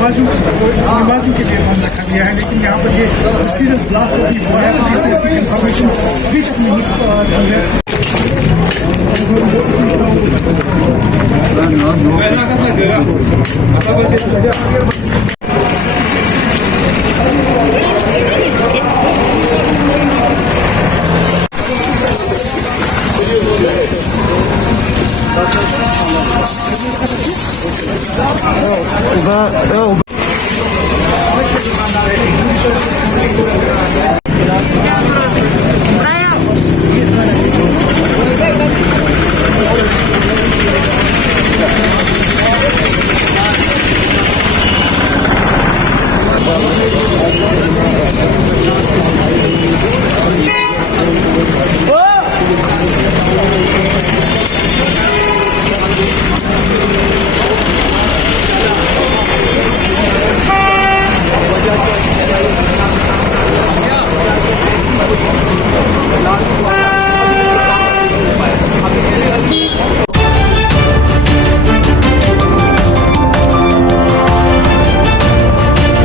निवासियों के लिए बंद रखा गया है, लेकिन यहाँ पर ये सीरियस ब्लास्ट अभी हुआ है, पुलिस ने इसकी इंफॉर्मेशन अभी तक नहीं दी है।